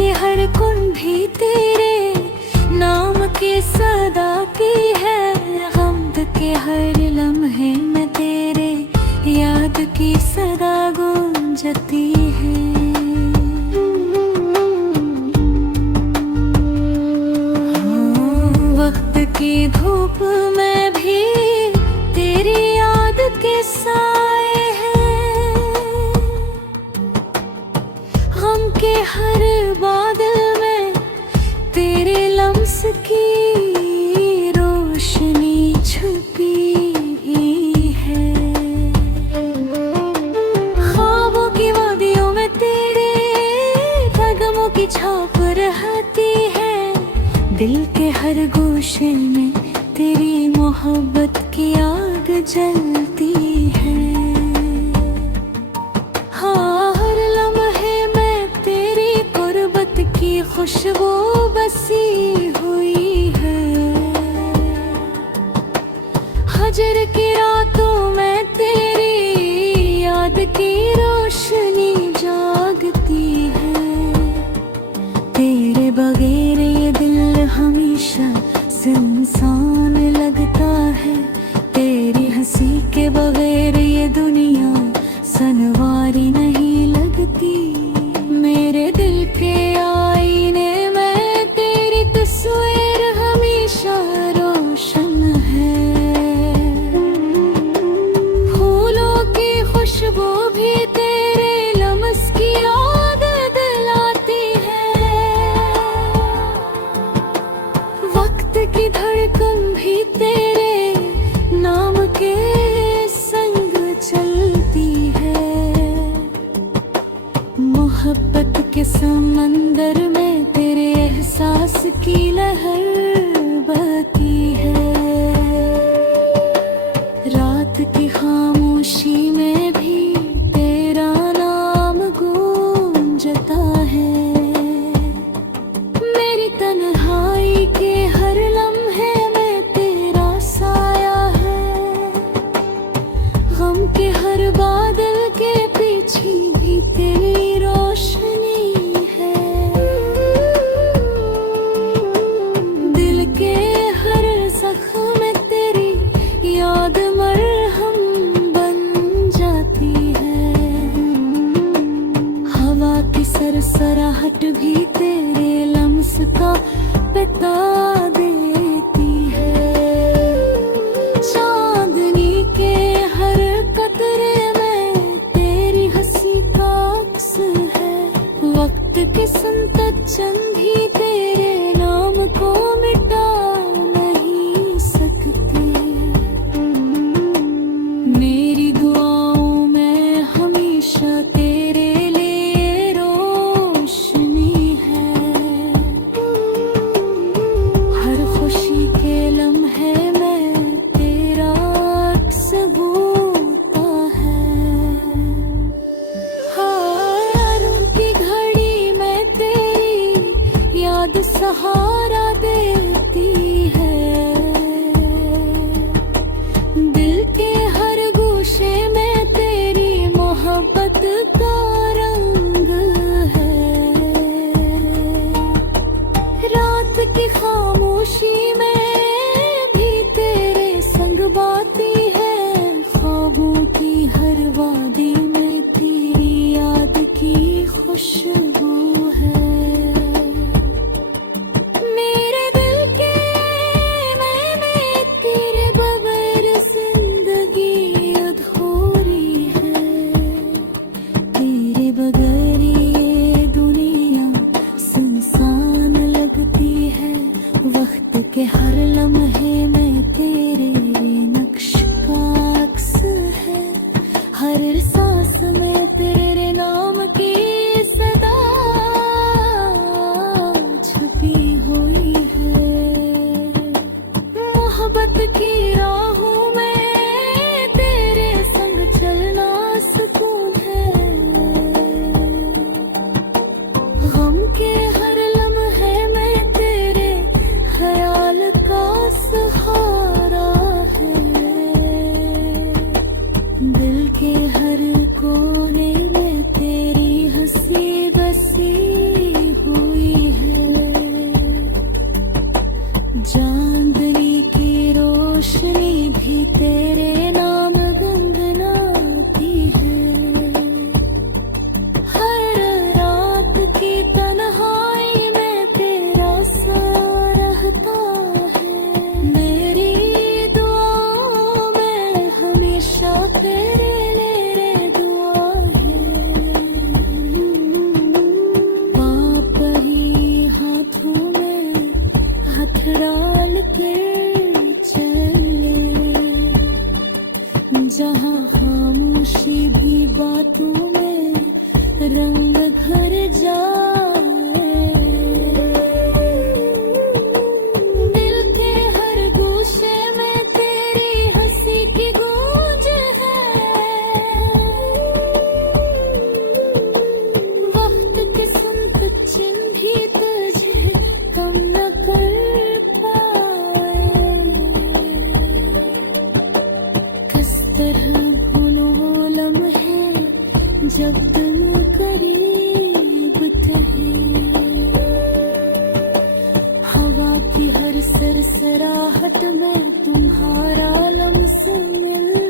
के हर कुंभी तेरे नाम के सदा की है। गम के हर लम्हे में तेरे याद की सदा गूंजती है। वक्त की धूप में भी तेरी याद के साए हैं। गम के हर बादल में तेरे लम्स की रोशनी छुपी भी है। ख्वाबों की वादियों में तेरे कदमों की छाप रहती है। दिल के हर गोशे में तेरी मोहब्बत की आग जलती है। हाँ, हर लम्हे में तेरी गुर्बत की खुशबू बसी हुई है। हजर की रातों में तेरी याद की रोशनी जागती है। तेरे बगैर ये दिल हमेशा सुनसान लगता है। तेरी हंसी के बगैर ये दुनिया सनवारी नहीं लगती। मेरे दिल के आईने में तेरी तस्वीर हमेशा रोशन है। फूलों की खुशबू भी तेरे लम्स की याद दिलाती है। वक्त की धड़कन भी तेरे नाम के संग चलती है। मोहब्बत के समंदर में तेरे एहसास की लहर बहती है। रात की खामोशी में भी तेरा नाम गूंजता है। मेरी तन्हाई के हर लम्हे में तेरा साया है। गम के हर बादल के पीछे भी तेरी रोशनी है। दिल के हर जख्म में तेरी याद मरहम बन जाती है। हवा की सरसराहट भी तेरे लम्स का बता देती है। चांदनी के हर कतरे में तेरी हंसी का अक्स है। वक्त के संतत चंद भी तेरे नाम को मिटा नहीं सकते। मेरी दुआओं में हमेशा तेरे लिए रोशनी है। हर खुशी के लम्हे में तेरा अक्स होता है। हर की घड़ी में तेरी याद सहारा देती है। दिल के हर गोशे में तेरी मोहब्बत का रंग है। रात की खामोशी में भी तेरे संग बाती है। ख्वाबों की हर वादी में तेरी याद की खुशबू है। मेरे दिल के मैं में तेरे बगैर जिंदगी अधूरी है। तेरे बगैर ये दुनिया सुनसान लगती है। वक्त के हर लम्हे में तेरे नक्श का अक्स है। हर सांस में तेरे नाम की सदा छुपी हुई है। मोहब्बत की राहों में तेरे संग चलना सुकून है। गम के हर लम्हे में तेरे ख्याल का सहारा है। दिल के हर कोने में तेरी हंसी बसी हुई रंग भर जाए। दिल के हर गोशे में तेरी हंसी की गूंज है। वक्त के संकट चिन्ह भी तुझे कम न कर पाए। किस तरह भूलो वो लम्हे जब तुम करीब थे। हवा की हर सरसराहट में तुम्हारा लम्स मिल